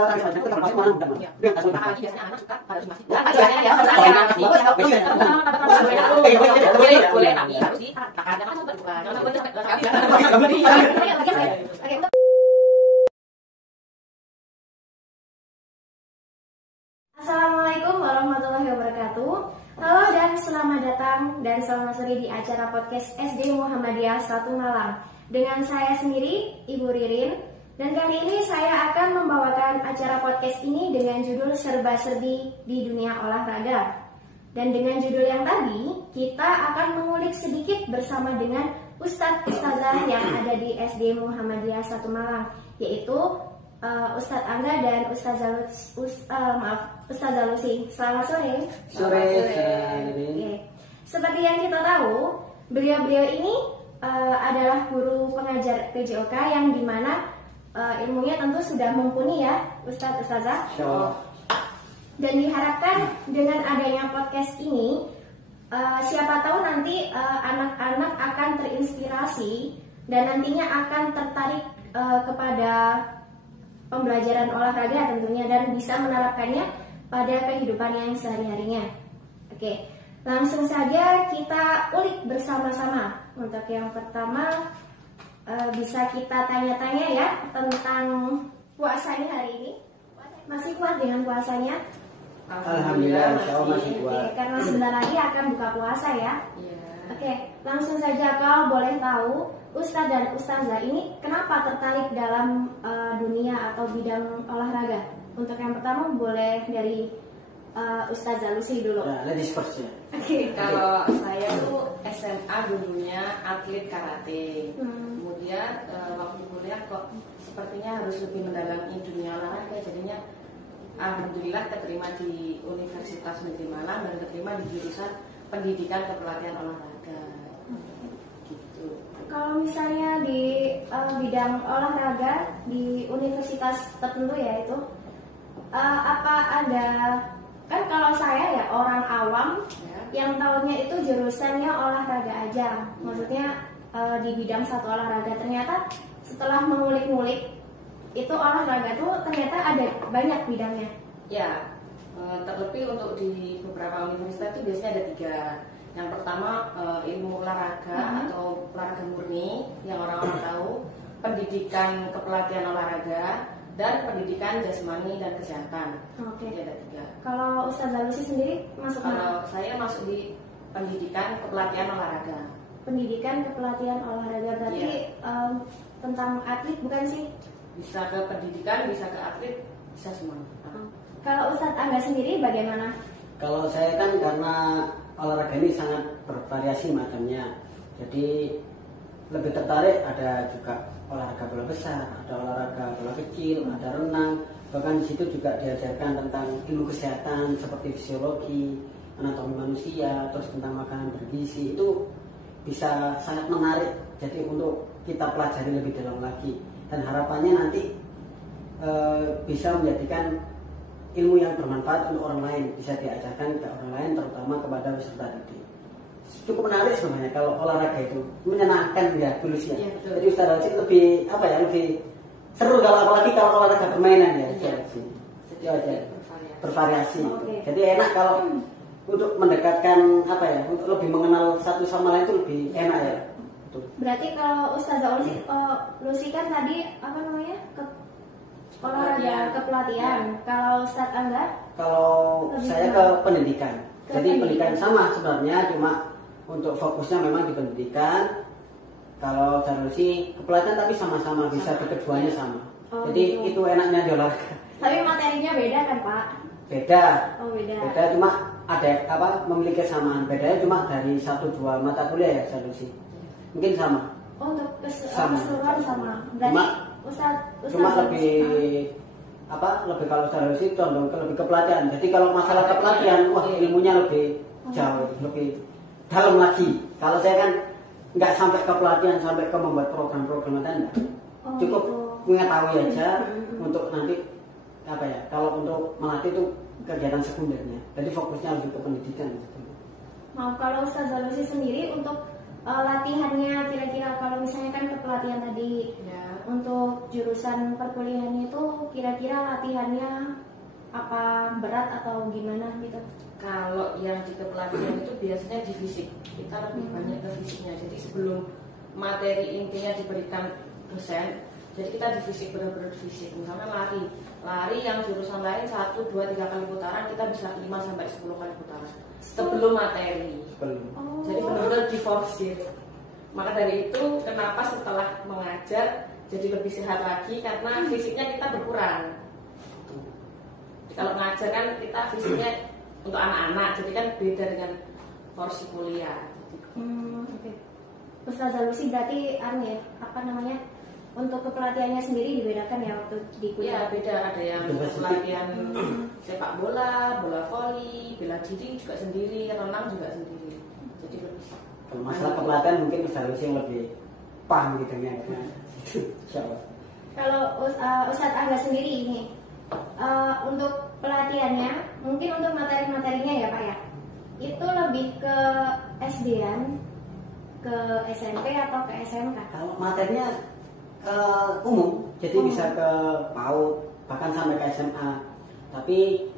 Assalamualaikum warahmatullahi wabarakatuh. Halo dan selamat datang dan selamat sore di acara podcast SD Muhammadiyah 1 Malang. Dengan saya sendiri, Ibu Ririn. Dan kali ini saya akan membawakan acara podcast ini dengan judul Serba-serbi di Dunia Olahraga. Dan dengan judul yang tadi, kita akan mengulik sedikit bersama dengan Ustadz-Ustazah yang ada di SD Muhammadiyah 1 Malang, yaitu Ustadz Angga dan Ustazah Lucy. Selamat sore. Sore. Oke. Seperti yang kita tahu, beliau-beliau ini adalah guru pengajar PJOK yang dimana ilmunya tentu sudah mumpuni ya, Ustadz Ustazah. Sure. Dan diharapkan dengan adanya podcast ini, siapa tahu nanti anak-anak akan terinspirasi dan nantinya akan tertarik kepada pembelajaran olahraga tentunya dan bisa menerapkannya pada kehidupan yang sehari-harinya. Oke, langsung saja kita ulik bersama-sama. Untuk yang pertama bisa kita tanya-tanya ya tentang puasanya hari ini. Masih kuat dengan puasanya? Alhamdulillah, insya Allah masih kuat. Oke, karena sebentar lagi akan buka puasa ya. Oke, langsung saja kalau boleh tahu, Ustadz dan Ustazah ini kenapa tertarik dalam dunia atau bidang olahraga? Untuk yang pertama boleh dari Ustazah Lucy dulu. Nah, ladies first ya. Oke. Kalau saya tuh SMA dulunya atlet karate. Kemudian waktu kuliah kok sepertinya harus lebih mendalami dunia olahraga. Jadinya alhamdulillah keterima di Universitas Negeri Malang dan keterima di jurusan Pendidikan Kepelatihan Olahraga. Gitu. Kalau misalnya di bidang olahraga di universitas tertentu ya itu, apa ada, kan kalau saya ya orang awam yang tahunya itu jurusannya olahraga aja, maksudnya di bidang satu olahraga. Ternyata setelah mengulik-ngulik itu olahraga tuh ternyata ada banyak bidangnya. Ya, terlebih untuk di beberapa universitas itu biasanya ada 3. Yang pertama ilmu olahraga atau olahraga murni yang orang-orang tahu, pendidikan kepelatihan olahraga, dan pendidikan jasmani dan kesehatan. Oke. Jadi ada 3. Kalau Ustazah Lucy sendiri masuk Kalau saya masuk di pendidikan kepelatihan olahraga. Pendidikan kepelatihan olahraga berarti tentang atlet bukan sih? Bisa ke pendidikan, bisa ke atlet, bisa semua. Kalau Ustadz Angga sendiri bagaimana? Kalau saya kan karena olahraga ini sangat bervariasi macamnya, jadi lebih tertarik ada juga olahraga bola besar, ada olahraga bola kecil, ada renang, bahkan di situ juga diajarkan tentang ilmu kesehatan seperti fisiologi, anatomi manusia, terus tentang makanan bergizi. Itu bisa sangat menarik, jadi untuk kita pelajari lebih dalam lagi, dan harapannya nanti bisa menjadikan ilmu yang bermanfaat untuk orang lain, bisa diajarkan ke orang lain, terutama kepada peserta didik. Cukup menarik sebenarnya kalau olahraga itu, menyenangkan ya tulisnya. Ya, jadi Ustaz lebih apa ya, lebih seru kalau apalagi kalau olahraga permainan ya. Jadi aja bervariasi. Okay. Jadi enak kalau untuk mendekatkan apa ya, untuk lebih mengenal satu sama lain itu lebih enak ya. Berarti kalau Ustazah Lucy kan tadi apa namanya? Olahraga kepelatihan. Kalau Ustadz Angga? Kalau saya ke pendidikan. Jadi pendidikan sama sebenarnya, cuma untuk fokusnya memang di pendidikan. Kalau Lucy kepelatihan tapi sama-sama bisa ke keduanya sama. Jadi gitu. itu enaknya di olahraga. Tapi materinya beda kan Pak? Beda. Oh beda. Beda, cuma ada apa memiliki kesamaan. Bedanya cuma dari 1-2 mata kuliah ya Lucy. Mungkin sama. Oh, untuk keseluruhan sama. Berarti Cuma lebih apa, lebih kalau Lucy condong ke lebih ke pelatihan. Jadi kalau masalah kepelatihan, wah ilmunya lebih jauh, lebih dalam lagi. Kalau saya kan nggak sampai ke pelatihan, sampai ke membuat program-program enggak. Cukup mengetahui aja untuk nanti apa ya, kalau untuk melatih itu kegiatan sekundernya. Jadi fokusnya lebih ke pendidikan. Nah, kalau Ustazah Lucy sendiri untuk latihannya kira-kira kalau misalnya kan kepelatihan tadi untuk jurusan perkuliahannya itu kira-kira latihannya apa berat atau gimana gitu? Kalau yang di kepelatihan itu biasanya di fisik, kita lebih banyak ke fisiknya. Jadi sebelum materi intinya diberikan dosen, jadi kita di fisik, benar-benar di fisik. Misalnya lari yang jurusan lain 1, 2, 3 kali putaran, kita bisa 5 sampai 10 kali putaran sebelum materi. Jadi benar-benar diforsir. Maka dari itu kenapa setelah mengajar jadi lebih sehat lagi, karena fisiknya kita berkurang. Kalau mengajar kan kita fisiknya untuk anak-anak, jadi kan beda dengan porsi kuliah. Okay. Ustazah Lucy berarti untuk kepelatihannya sendiri dibedakan ya waktu di kuliah? Ya beda, ada yang pelatihan sepak bola, bola voli, bela diri juga sendiri, renang juga sendiri. Jadi lebih. Kalau masalah kepelatihan mungkin Ustazah Lucy yang lebih paham gitu ya. Kalau Ustadz Angga sendiri ini untuk pelatihannya, mungkin untuk materi-materinya ya Pak ya, itu lebih ke SD-an, ke SMP atau ke SMK? Kalau materinya umum, jadi bisa ke PAUD, bahkan sampai ke SMA. Tapi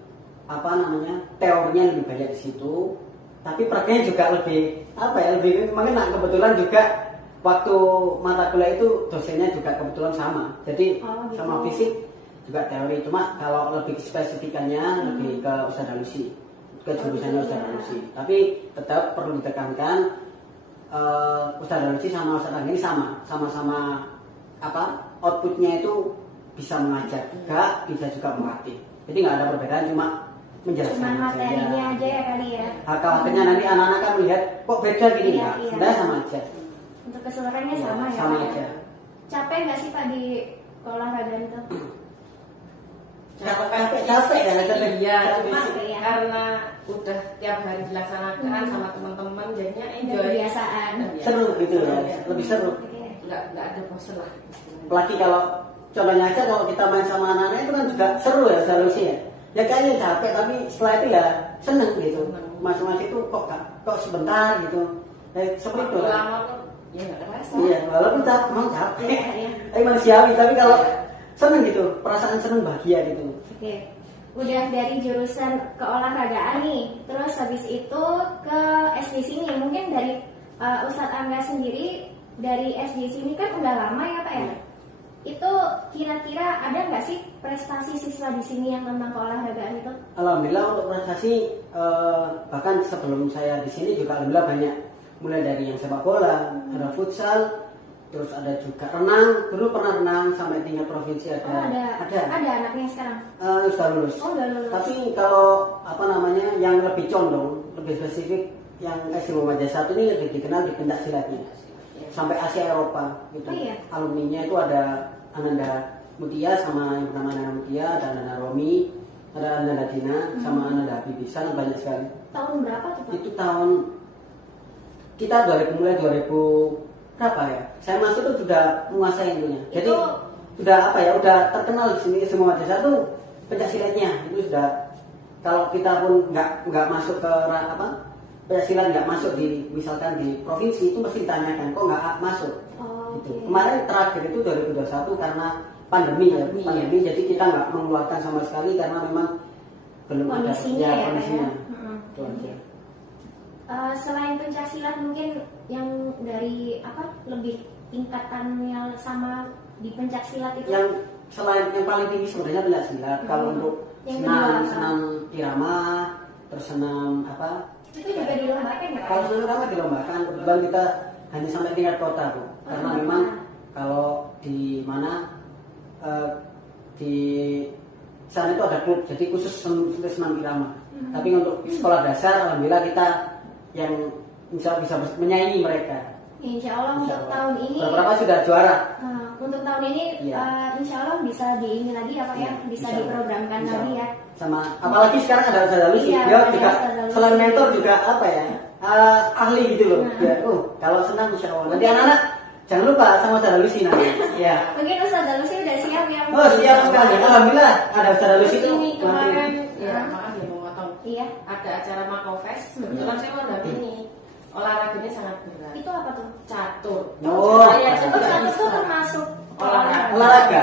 teorinya lebih banyak di situ. Tapi prakteknya juga lebih mengenal. Kebetulan juga waktu mata kuliah itu dosennya juga kebetulan sama. Jadi gitu. sama fisik juga teori. Cuma kalau lebih spesifikannya lebih ke Ustazah Lucy, ke jurusannya Ustazah Lucy. Tapi tetap perlu ditekankan Ustazah Lucy sama Ustazah ini sama-sama outputnya itu bisa mengajar juga, bisa juga melatih. Jadi nggak ada perbedaan, cuma menjelaskan materinya aja ya kali ya. Khawatirnya nanti anak-anak kan melihat kok beda gini ya, sebenarnya sama aja. Untuk keseluruhannya sama ya. Sama aja. Capek nggak sih Pak di olahraga itu? Capek ya, karena udah tiap hari dilaksanakan sama teman-teman, jadinya enjoy. Kebiasaan. Seru gitu ya, lebih seru. Nggak ada bosan lah. Apalagi kalau contohnya aja kalau kita main sama anak-anak itu kan juga seru ya solusi ya. Ya kayaknya capek tapi setelah itu ya seneng gitu. Mas-mas itu kok sebentar gitu. Seperti itu lah. Ya nggak kerasa. Iya, walaupun memang capek. Tapi manusiawi. Tapi kalau seneng gitu, perasaan seneng bahagia gitu. Oke. Udah dari jurusan keolahragaan nih, terus habis itu ke SD sini. Mungkin dari Ustadz Angga sendiri dari SD sini kan udah lama ya Pak ya? Itu kira-kira ada nggak sih prestasi siswa di sini yang tentang keolahragaan itu? Alhamdulillah untuk prestasi bahkan sebelum saya di sini juga alhamdulillah banyak. Mulai dari yang sepak bola, ada futsal, terus ada juga renang. Dulu pernah renang sampai tingkat provinsi ada. Ada anaknya sekarang? Sudah lulus. Udah lulus. Tapi kalau yang lebih condong, lebih spesifik, yang SD Muhammadiyah 1 ini lebih dikenal di pencak silatnya. Sampai Asia Eropa gitu. Oh, iya? Alumninya itu ada Ananda Mutia sama yang bernama Ananda Mutia, ada Ananda Romi, ada Ananda Dina, sama Ananda Habibisan, banyak sekali. Tahun berapa tuh Pak? Itu tahun kita 2000 berapa ya? Saya masuk itu sudah menguasai ilmunya. Jadi udah udah terkenal di sini semua desa tuh pencak silatnya. Itu sudah, kalau kita pun nggak masuk ke pencak nggak masuk di misalkan di provinsi itu pasti ditanyakan kok nggak masuk. Gitu. Kemarin terakhir itu 2021 karena pandemi ya. Jadi kita nggak mengeluarkan sama sekali karena memang belum kondisinya ada kondisinya. Itu aja. Selain pencak silat mungkin yang dari lebih tingkatannya sama di pencak silat itu? Yang selain yang paling tinggi sebenarnya pencak silat. Kalau untuk senam irama, terus senam itu juga dilombakan ya? Kalau senam irama dilombakan, kebetulan kita hanya sampai tingkat kota Bu. Karena memang kalau di mana di sana itu ada klub, jadi khusus senam irama. Tapi untuk sekolah dasar, alhamdulillah kita yang insya Allah bisa menyaingi mereka. Insya Allah untuk tahun ini. Beberapa sudah juara. Untuk tahun ini, insya Allah bisa diini lagi ya Pak ya, bisa diprogramkan lagi ya. Sama, apalagi sekarang ada Ustazah Lucy, dia juga selain mentor juga ahli gitu loh. Kalau senang insya Allah. Nanti anak-anak jangan lupa sama Ustazah Lucy nanti. Ya. Mungkin Ustazah Lucy udah siap ya? Siap sekali. Alhamdulillah ada Ustazah Lucy itu. Kemarin maaf ya memotong. Iya. Ada acara Makofest. Kebetulan saya mendampingi. Olahraganya sangat berat. Itu apa tuh? Catur. Catur tuh termasuk Olahraga.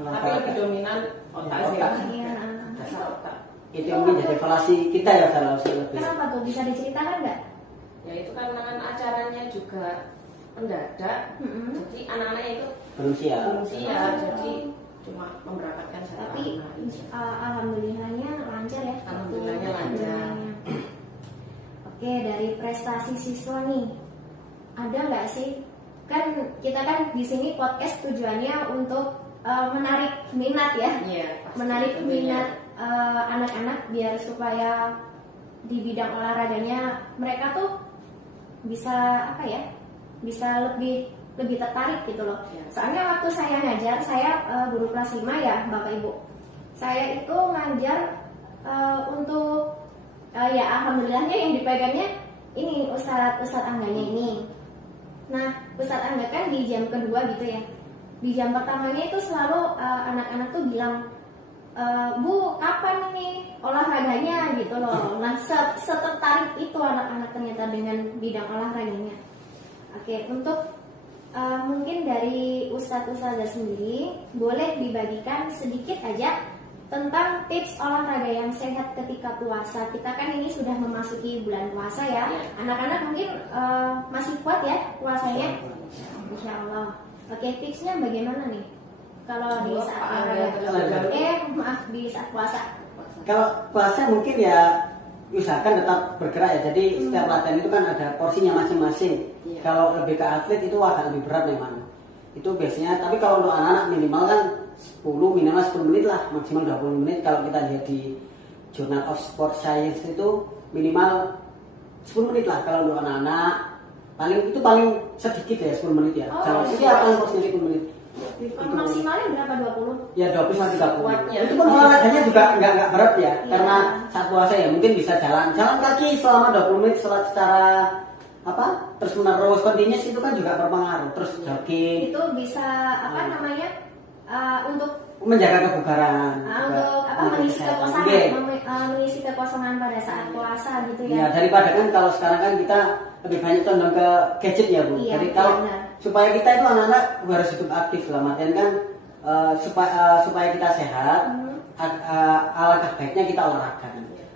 Tapi lebih dominan otak sih. Iya. Dasar otak. Itu yang mungkin jadi evaluasi kita ya dalam lebih. Kenapa tuh, bisa diceritakan nggak? Ya itu karena kan acaranya juga mendadak. Jadi anak-anaknya itu Belum siap. jadi cuma memberangkatkan satu Tapi anak. alhamdulillahnya lancar ya. Alhamdulillahnya lancar. Oke, dari prestasi siswa nih, ada nggak sih? Kan kita kan di sini podcast tujuannya untuk menarik minat ya, Iya, pasti menarik tentunya. minat anak-anak biar supaya di bidang olahraganya mereka tuh bisa apa ya, bisa lebih tertarik gitu loh. Ya. Soalnya waktu saya ngajar, saya guru kelas 5 ya Bapak Ibu, saya itu ngajar untuk ya alhamdulillahnya yang dipegangnya ini Ustadz Angganya ini. Nah Ustadz Angga kan di jam kedua gitu ya, di jam pertamanya itu selalu anak-anak tuh bilang, Bu, kapan ini olahraganya gitu loh. Nah, setertarik itu anak-anak ternyata dengan bidang olahraganya. Oke, untuk mungkin dari Ustadz-Ustadzah sendiri, boleh dibagikan sedikit aja tentang tips olahraga yang sehat ketika puasa. Kita kan ini sudah memasuki bulan puasa ya. Anak-anak mungkin masih kuat ya puasanya? Insya Allah. Oke, tipsnya bagaimana nih? Kalau di saat olahraga, maaf, di saat puasa. Kalau puasa mungkin ya usahakan tetap bergerak ya. Jadi setiap latihan itu kan ada porsinya masing-masing. Iya. Kalau lebih ke atlet itu agak lebih berat memang. Itu biasanya. Tapi kalau untuk anak-anak minimal kan minimal 10 menit lah, maksimal 20 menit. Kalau kita lihat di Journal of Sport Science itu minimal 10 menit lah kalau untuk anak-anak. Paling sedikit ya 10 menit ya. Kalau paling porsinya 10 menit. Maksimalnya berapa? 20? Ya 20 sampai 30. Kuatnya. Itu pun olahraganya juga nggak berat ya, Iya. karena saat puasa ya mungkin bisa jalan kaki selama 20 menit secara terus menerus continuous itu kan juga berpengaruh. Terus jogging Itu bisa namanya untuk menjaga kebugaran. untuk mengisi kekosongan, mengisi kekosongan pada saat puasa gitu Ya ya. daripada kan kalau sekarang kan kita lebih banyak condong ke gadget ya Bu. Iya, Jadi kalau benar. supaya kita itu anak-anak harus hidup aktif lah, artian kan supaya kita sehat, alangkah baiknya kita olahraga.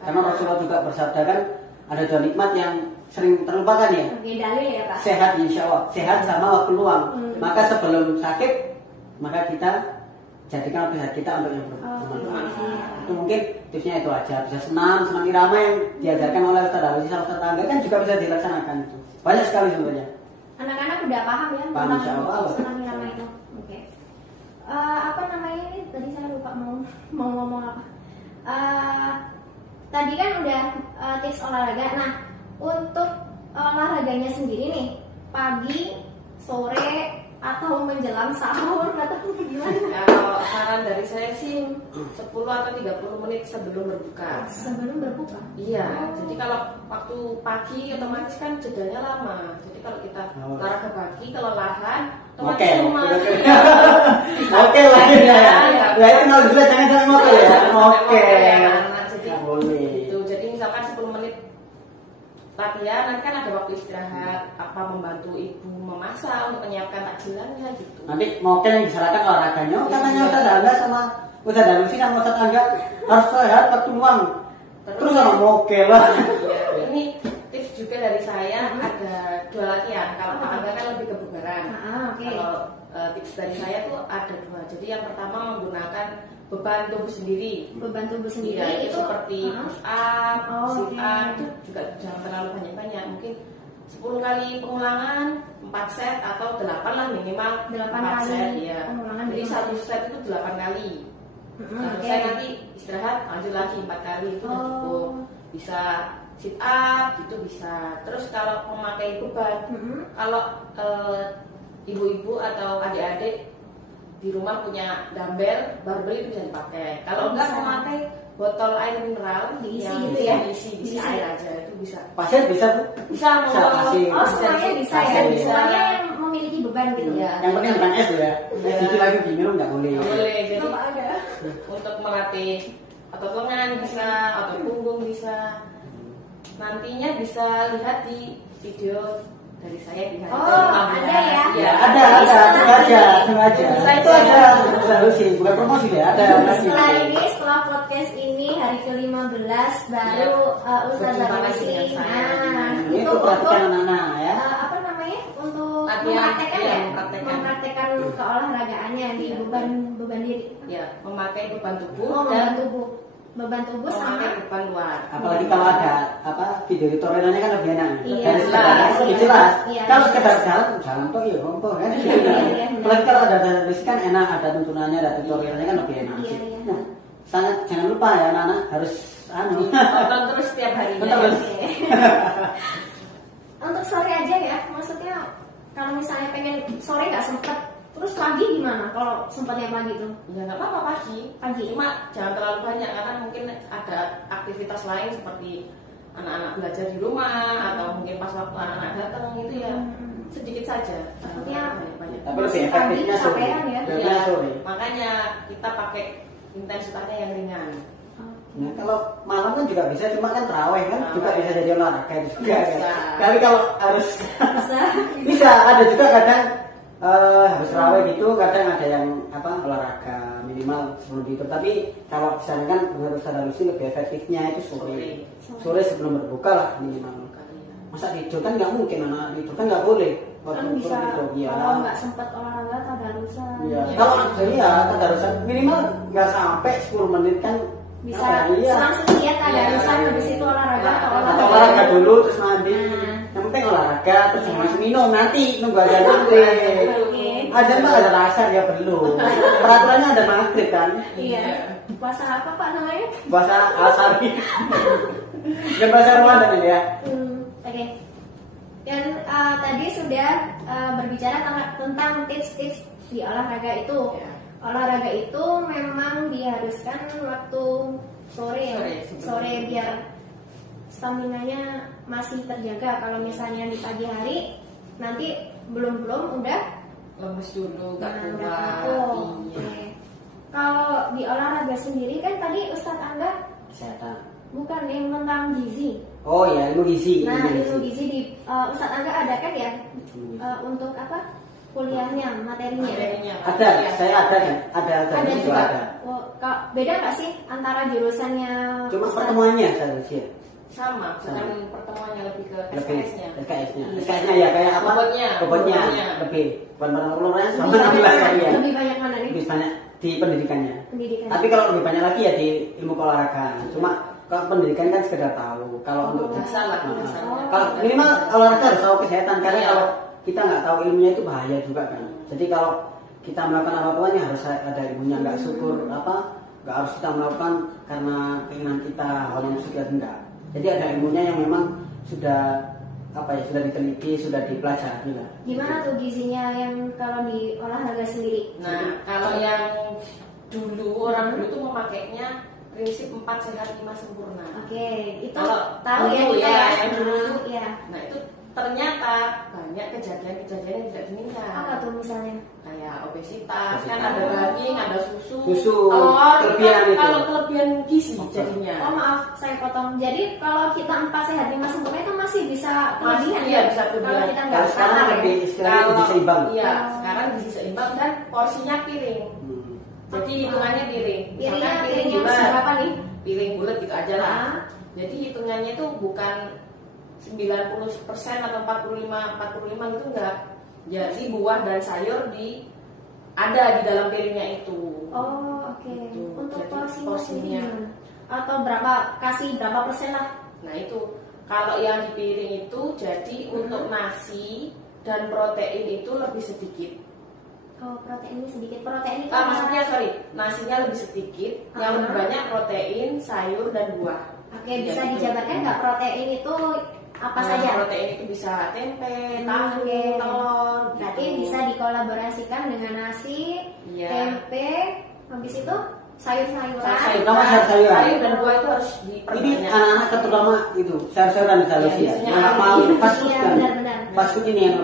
Karena Rasulullah juga bersabda kan ada dua nikmat yang sering terlupakan ya. Oke, dalil ya Pak. Sehat insya Allah, sehat sama waktu luang. Maka sebelum sakit, maka kita jadikan waktu sehat kita untuk yang bermanfaat. Itu mungkin tipsnya itu aja. Bisa senam irama yang diajarkan oleh Ustadz Alwi sama Ustadz Angga kan juga bisa dilaksanakan itu. Banyak sekali sebenarnya. Anak-anak udah paham ya Paham, insya Allah. senam irama itu. Oke. Apa namanya ini? Tadi saya lupa mau ngomong apa. Tadi kan udah tips olahraga. Nah, untuk olahraganya sendiri nih, pagi, sore, atau menjelang sahur atau gimana? Kalau saran dari saya sih 10 atau 30 menit sebelum berbuka. Sebelum berbuka. Iya, jadi kalau waktu pagi otomatis kan jedanya lama. Jadi kalau kita olahraga pagi kelelahan, Oke. otomatis Oke lah ya. Ya itu kalau juga jangan motor ya. Oke. Jadi Nggak boleh. itu. Jadi misalkan 10 menit latihan, nanti kan ada waktu istirahat, membantu ibu memasak untuk menyiapkan takjilannya gitu. Nanti mokel yang disarankan olahraganya, katanya Ustadz Angga sama Ustadz Alwi sama Ustadz Angga harus sehat waktu luang. Terus sama mokel lah. Ya, ini tips juga dari saya, ada 2 latihan. Kalau Pak Angga kan lebih kebugaran. Oke. Kalau tips dari saya tuh ada 2. Jadi yang pertama menggunakan beban tubuh sendiri. Beban tubuh sendiri Iya, itu seperti push up, sit oke. up, itu juga jangan terlalu banyak-banyak. Mungkin 10 kali pengulangan, 4 set atau 8 lah minimal. 8 4 kali set ya. pengulangan Jadi gitu. 1 set itu 8 kali. Nah, Oke. saya nanti istirahat lanjut lagi 4 kali itu udah cukup. Bisa sit up gitu bisa. Terus kalau memakai beban, kalau ibu-ibu atau adik-adik di rumah punya dumbbell, barbel itu bisa dipakai. Kalau enggak Bisa. memakai botol air mineral Diisi yang gitu ya? diisi Diisi. air aja itu bisa. Pasien bisa Bu. Bisa Bisa, pasien. Oh, semuanya bisa ya. Pasien bisa. Semuanya yang memiliki beban gitu. Iya. Yang penting bukan es ya. Es dikit lagi diminum nggak boleh. Nggak boleh. Jadi Apa ada? untuk melatih otot lengan bisa, otot punggung bisa. Nantinya bisa lihat di video dari saya di hari Oh, ke-15. ada ya? Ya, Ada, tunggu aja. Itu ada solusi, bukan promosi ya, ada. Setelah ini, setelah podcast ini hari ke-15 baru Ustazah Berjumpa lagi Lucy. dengan saya. Nah, Itu perhatikan anak-anak ya. apa namanya? Untuk Latihan, mempraktekkan iya, ya, mempraktekkan. keolahragaannya di beban diri. Ya, memakai beban tubuh Oh, dan beban tubuh sama memakai beban luar. Apalagi kalau ada video tutorialnya kan lebih enak. Iya, Dari sekarang jelas. lebih jelas. Iya, Kalau iya. sekedar jalan toh ya kompo kan. iya. Apalagi kalau ada tulis kan enak, ada tuntunannya, ada tutorialnya kan lebih enak Iya, sih. iya. Nah, sangat jangan lupa ya anak-anak harus Tonton terus setiap harinya. Betul. Untuk sore aja ya, maksudnya kalau misalnya pengen sore nggak sempet, terus pagi gimana? Kalau sempatnya pagi tuh? Ya nggak apa-apa pagi. Pagi. Cuma jangan terlalu banyak karena mungkin ada aktivitas lain seperti anak-anak belajar di rumah atau mungkin pas waktu anak-anak datang itu ya sedikit saja. Maksudnya banyak. Tapi lebih Masih efektifnya pagi, sore. kecapean ya? Lebih sore. Makanya kita pakai intensitasnya yang ringan. Nah, kalau malam kan juga bisa, cuma kan terawih kan juga bisa jadi olahraga juga Bisa. kan. Kali kalau harus Bisa. bisa, ada juga kadang harus terawih gitu, kadang ada yang olahraga minimal sebelum tidur. Tapi kalau misalnya kan menurut saya lebih efektifnya itu sore. Sore sebelum berbuka lah minimal. Masa tidur kan nggak mungkin, anak tidur kan nggak boleh. Kan bisa tidur ya. kalau nggak sempet olahraga tadarusan. Iya. Kalau jadi ya tadarusan minimal nggak sampai 10 menit kan. Bisa Iya. selang-seling ya tadarusan, Iya. habis itu olahraga atau Atau olahraga dulu terus mandi. Nah. Yang penting olahraga terus jangan langsung minum, nanti nunggu azan maghrib. Oke. Azan mah ada asar ya belum. Peraturannya ada maghrib kan. Iya. Puasa apa Pak namanya? Puasa asari. Yang bahasa Ramadan ini ya. Oke. Dan tadi sudah berbicara tentang tips-tips di olahraga itu. Ya. Olahraga itu memang diharuskan waktu sore ya. Sore biar staminanya masih terjaga. Kalau misalnya di pagi hari nanti belum udah Lemes dulu, nggak udah kuat. kaku. Iya. Oke. Kalau di olahraga sendiri kan tadi Ustadz Angga Kesehatan. bukan yang tentang gizi. Oh ya, ilmu gizi. Nah, ilmu gizi di Ustadz Angga ada kan ya untuk apa kuliahnya, materinya? Materinya. Ada, saya ada kan? Ada juga. ada. Oh, beda nggak sih antara jurusannya? Cuma Ustadz? pertemuannya saya sih. Sama, sedang pertemuannya lebih ke Lebih SKS-nya. SKS-nya. SKS-nya ya kayak apa? Bobotnya. Bobotnya lebih. Bukan pertemuannya sama 16 kali ya. Lebih banyak mana nih? Lebih banyak di pendidikannya. Pendidikan. Tapi kalau lebih banyak lagi ya di ilmu keolahragaan. Cuma kalau pendidikan kan sekedar tahu. Kalau untuk Dasar lah, Nah, dasarnya. kalau minimal olahraga harus tahu kesehatan karena Iya. kalau kita nggak tahu ilmunya itu bahaya juga kan. Jadi kalau kita melakukan apa-apa ya harus ada ilmunya, nggak syukur nggak harus kita melakukan karena keinginan kita hal yang sudah enggak. Jadi ada ilmunya yang memang sudah sudah diteliti, sudah dipelajari lah. Gimana tuh gizinya yang kalau di olahraga sendiri? Nah, kalau yang dulu orang dulu tuh memakainya prinsip 4 sehat 5 sempurna. Oke, itu Kalau tahu ya dulu kita ya, ya. yang dulu. Ya. Nah, itu ternyata banyak kejadian-kejadian yang tidak diinginkan. Apa tuh misalnya? Kayak obesitas, kan ada daging, ada susu, Susu, telur, kelebihan itu. kalau kelebihan gizi jadinya. Oh maaf, saya potong. Jadi kalau kita 4 sehat 5 sempurna itu masih bisa kelebihan Iya, ya? bisa kelebihan. Kalau kita nggak Kalau sekarang salah ya? lebih istilahnya gizi seimbang. Iya, sekarang gizi seimbang dan porsinya piring. Jadi hitungannya piring. Piringnya Misalkan piringnya bulat. berapa nih? Piring bulat gitu aja lah. Ah. Jadi hitungannya itu bukan 90% atau 45 gitu enggak. Jadi buah dan sayur ada di dalam piringnya itu. Oh oke. Gitu. Untuk Jadi porsinya porsinya. sendiri gimana? Atau kasih berapa persen lah? Nah itu kalau yang di piring itu jadi untuk nasi dan protein itu lebih sedikit. Oh proteinnya sedikit. Protein itu Maksudnya nasinya lebih sedikit, yang lebih banyak protein, sayur dan buah. Oke, bisa Jadi, dijabarkan nggak protein itu apa saja? Protein itu bisa tempe, tahu, Oke. telur. Berarti gitu. bisa dikolaborasikan dengan nasi, Iya. tempe, habis itu sayur-sayuran. Terutama sayur-sayuran. Sayur dan buah itu harus Ini diperbanyak. anak-anak terutama itu sayur-sayuran di dalam Iya, ya. biasanya Yang nggak mau Iya, fast food iya, kan. benar-benar. Fast food ini yang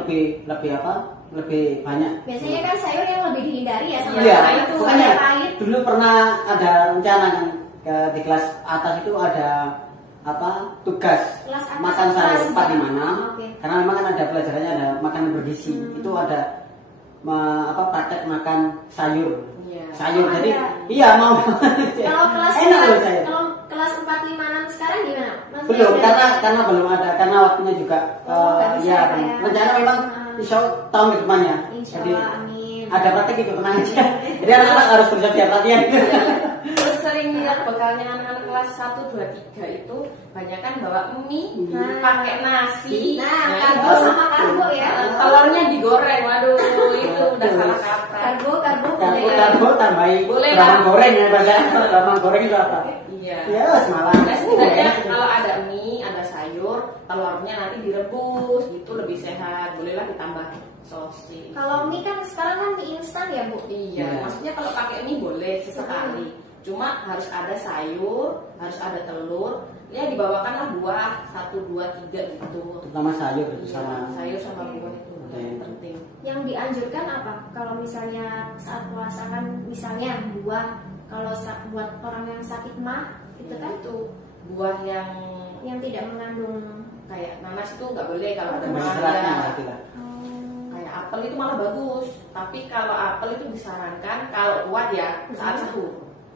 lebih banyak. Biasanya kan sayur yang lebih dihindari ya sama Iya, pahit tuh, makanya ada pahit. dulu pernah ada rencana kan di kelas atas itu ada tugas Kelas apa? makan sayur Kelas 4, 5, 6. Oke. Karena memang kan ada pelajarannya, ada makanan bergizi. Itu ada praktek makan sayur. Iya. Sayur. Oh, Jadi ada. iya mau. Kalau kelas Enak loh 4, saya. kalau kelas 4, 5, 6 sekarang gimana? Maksudnya Belum, ada- karena belum ada, karena waktunya juga nggak bisa ya ya, Pak, ya? rencana memang insya Allah tahun depannya. Insya Jadi Allah, amin. ada praktek itu tenang aja. Jadi anak-anak harus bersiap latihan. Terus sering lihat bekalnya anak-anak kelas 1, 2, 3 itu banyak kan bawa mie, Nah. pakai nasi, Nah, itu karbo sama karbo ya. telurnya digoreng, waduh itu udah salah kaprah. Karbo boleh ya. Karbo tambahin Boleh bawang lah. goreng ya bahasa. Bawang goreng itu apa? Iya. Ya semalam. Nah, setidaknya kalau ada mie, ada sayur, telurnya nanti direbus, gitu lebih sehat. Bolehlah ditambah sosis. Kalau mie kan sekarang kan mie instan ya, Bu? Iya, Iya. maksudnya kalau pakai mie boleh sesekali. Cuma harus ada sayur, harus ada telur. Ya dibawakanlah buah 1, 2, 3 gitu. Terutama sayur itu Iya, sama. sayur sama buah itu yang penting. Yang dianjurkan apa? Kalau misalnya saat puasa kan misalnya buah, kalau buat orang yang sakit mah gitu kan Itu buah yang tidak mengandung kayak nanas itu nggak boleh kalau ada Masih mah seratnya ya. gitu lah. Kayak apel itu malah bagus. Tapi kalau apel itu disarankan kalau kuat ya saat sahur.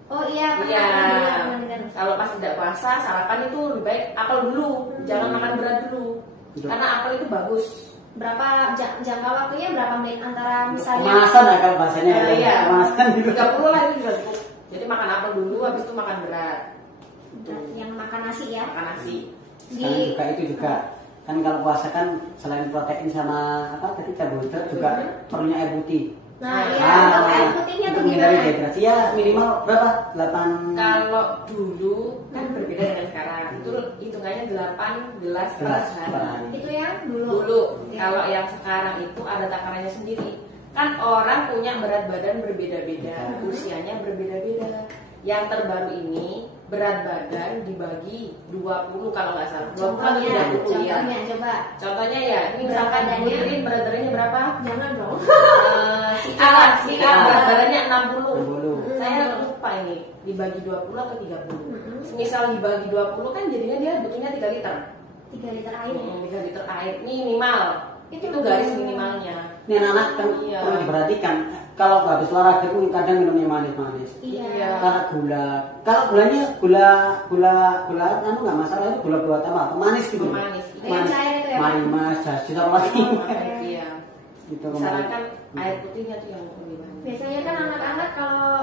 Oh iya, Iya. pernah dengar. Kalau pas tidak puasa sarapan itu lebih baik apel dulu, jangan makan berat dulu. Betul. Karena apel itu bagus. Berapa jangka waktunya berapa menit antara misalnya Pemanasan ya kalau bahasanya. Iya. Pemanasan gitu. 30 lah itu juga cukup. Jadi makan apel dulu, habis itu makan berat. yang makan nasi ya? Makan nasi. Sekarang juga itu juga kan kalau puasa kan selain protein sama tadi karbohidrat juga perlunya air putih. Nah, ya, untuk air putihnya tuh untuk menghindari gimana? dehidrasi ya minimal berapa? 8 Kalau dulu kan berbeda dengan sekarang. Itu hitungannya 8 gelas per gelas per hari. hari. Itu ya dulu. Dulu, Oke. kalau yang sekarang itu ada takarannya sendiri. Kan orang punya berat badan berbeda-beda, usianya berbeda-beda. Yang terbaru ini berat badan dibagi 20 kalau nggak salah. 20 atau 30 ya. Contohnya coba. Contohnya ya, ini Berat misalkan badannya. Bu Irin berat badannya berapa? Jangan dong. Si A berat badannya 60. 60. Saya lupa ini dibagi 20 atau 30. Mm-mm. Misal dibagi 20 kan jadinya dia butuhnya 3 liter. 3 liter air. 3 liter air minimal. Itu garis minimalnya. Ini anak-anak kan Iya. perlu diperhatikan. Kalau habis olahraga itu kadang minumnya manis-manis. Iya. Karena gula. Kalau gulanya gula anu nggak masalah, itu gula buat apa? Pemanis gitu. Pemanis. Yang cair itu ya, Pak? Marimas, jasid apa lagi? Iya. Gitu Misalkan air putihnya tuh yang lebih banyak. Biasanya kan anak-anak kalau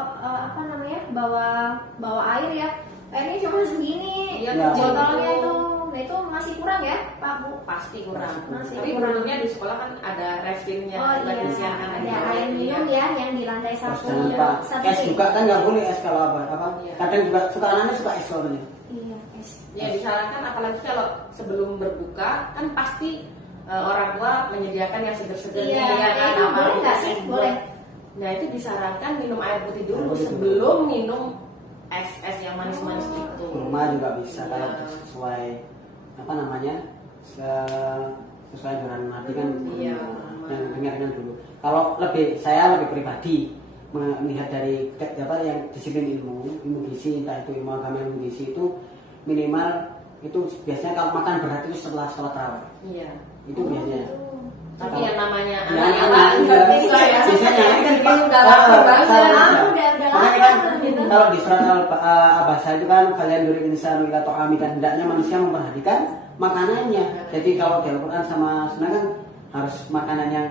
bawa air ya, airnya cuma segini. Iya, Ya. Botolnya itu, nah itu masih kurang ya, Pak Bu? Pasti kurang. Masih Tapi kurang. beruntungnya di sekolah kan ada refillnya. Oh kita iya, disiapkan ada air minum ya yang di lantai Terus satu. jangan lupa Satu es juga kan nggak boleh es kalau apa? Iya. Kadang juga suka anak-anak suka es soalnya. Iya, es. Ya disarankan apalagi kalau sebelum berbuka kan pasti orang tua menyediakan yang seger-seger Iya, ya kan itu apa boleh nggak sih? es buah. Boleh. Nah itu disarankan minum air putih dulu Air putih dulu. sebelum minum es yang manis-manis itu. Kurma juga bisa kalau Iya. sesuai apa namanya sesuai anjuran Nabi kan. Iya. Yang dengarkan dulu. Kalau saya lebih pribadi melihat dari yang disiplin ilmu gizi, entah itu ilmu agama, ilmu gizi itu minimal itu biasanya kalau makan berat itu setelah sholat tarawih. Iya. Itu biasanya. Tapi yang namanya Ya, anak yang anak lain juga nggak bisa ya. biasanya ini kan Ini udah lapar banget. udah Makanya kan lapar gitu. kalau di surat Al-Abasa itu kan kalian duri insan ila to'ami kan hendaknya manusia memperhatikan makanannya. Jadi kalau di Al-Quran sama Sunnah kan harus makanan yang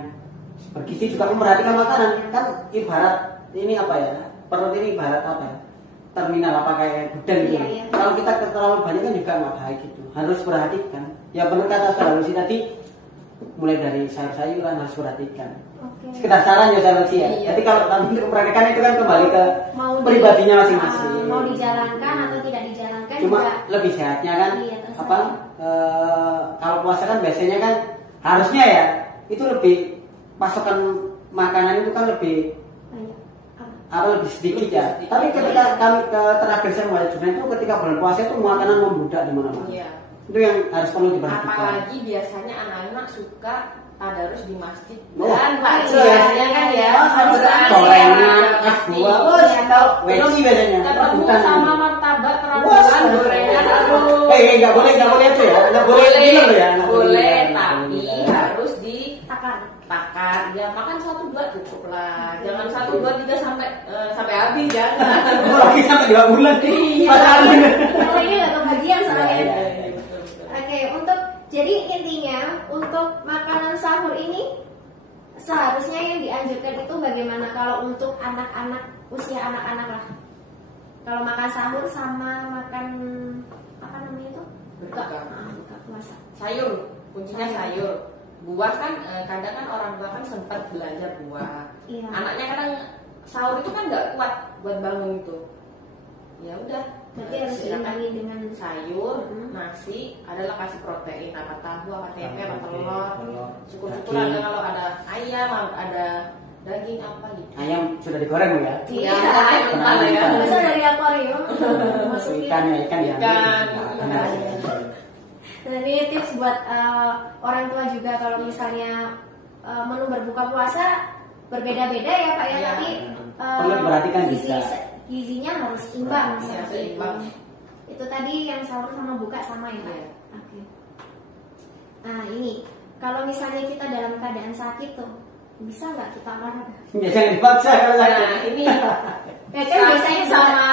bergizi juga memperhatikan makanan. Kan ibarat ini apa ya? Perut ini ibarat apa ya? Terminal apa kayak gudang gitu. Iya, iya. Kalau kita terlalu banyak kan juga nggak baik gitu. Harus perhatikan. Ya benar kata Saudara tadi, mulai dari sayur-sayuran harus perhatikan. Oke. Sekedar saran ya sahabat ya. Iya. Jadi kalau nanti memperhatikan itu kan kembali ke Mau pribadinya masing-masing. mau dijalankan atau tidak dijalankan Cuma juga. lebih sehatnya kan Iya, terserah. apa kalau puasa kan biasanya kan harusnya ya itu lebih pasokan makanan itu kan lebih Banyak. lebih sedikit ya. Lebih sedikit. Tapi ketika kami terakhir saya membaca jurnal itu ketika bulan puasa itu makanan membludak di mana-mana. Iya. Itu yang harus perlu diperhatikan. Apalagi biasanya anak-anak suka tadarus di masjid Oh, dan Pak iya. ya kan ya harus gorengan S2 atau belum WC biasanya ketemu bukan sama martabak Wah, terabuan gorengan aduh nggak boleh itu ya nggak boleh minum ya nggak boleh minum. tapi harus di takar. takar ya makan 1-2 cukup lah jangan 1-2-3 sampai habis jangan lagi sampai 2 bulan Iya, pacaran kalorinya nggak kebagian soalnya. Iya, betul. Oke, jadi intinya untuk makanan sahur ini seharusnya yang dianjurkan itu bagaimana kalau untuk anak-anak usia anak-anak lah. Kalau makan sahur sama makan apa namanya itu? Berbuka. Buka puasa. Sayur kuncinya sayur buah kan kadang kan orang tua kan sempat belanja buah Iya. anaknya kadang sahur itu kan nggak kuat buat bangun itu ya udah Berarti harus silakan diimbangi dengan sayur Mhm. nasi adalah kasih protein apa tahu apa tempe apa telur Telur, syukur-syukur daging. ada kalau ada ayam ada daging apa gitu ayam sudah digoreng Bu, ya Iya. ayam mentah lah ya Biasa dari akuarium masukin. ikan ya Ikan. Nah, ini tips buat orang tua juga kalau misalnya menu berbuka puasa berbeda-beda ya Pak ya, Iya. tapi Perlu diperhatikan juga. gizinya harus imbang Iya, seperti itu. seimbang. Itu tadi yang sahur sama buka sama ya Pak. Iya. Oke. Nah ini kalau misalnya kita dalam keadaan sakit tuh bisa nggak kita olahraga? ya jangan dipaksa kalau sakit nah ini Ya kan biasanya sama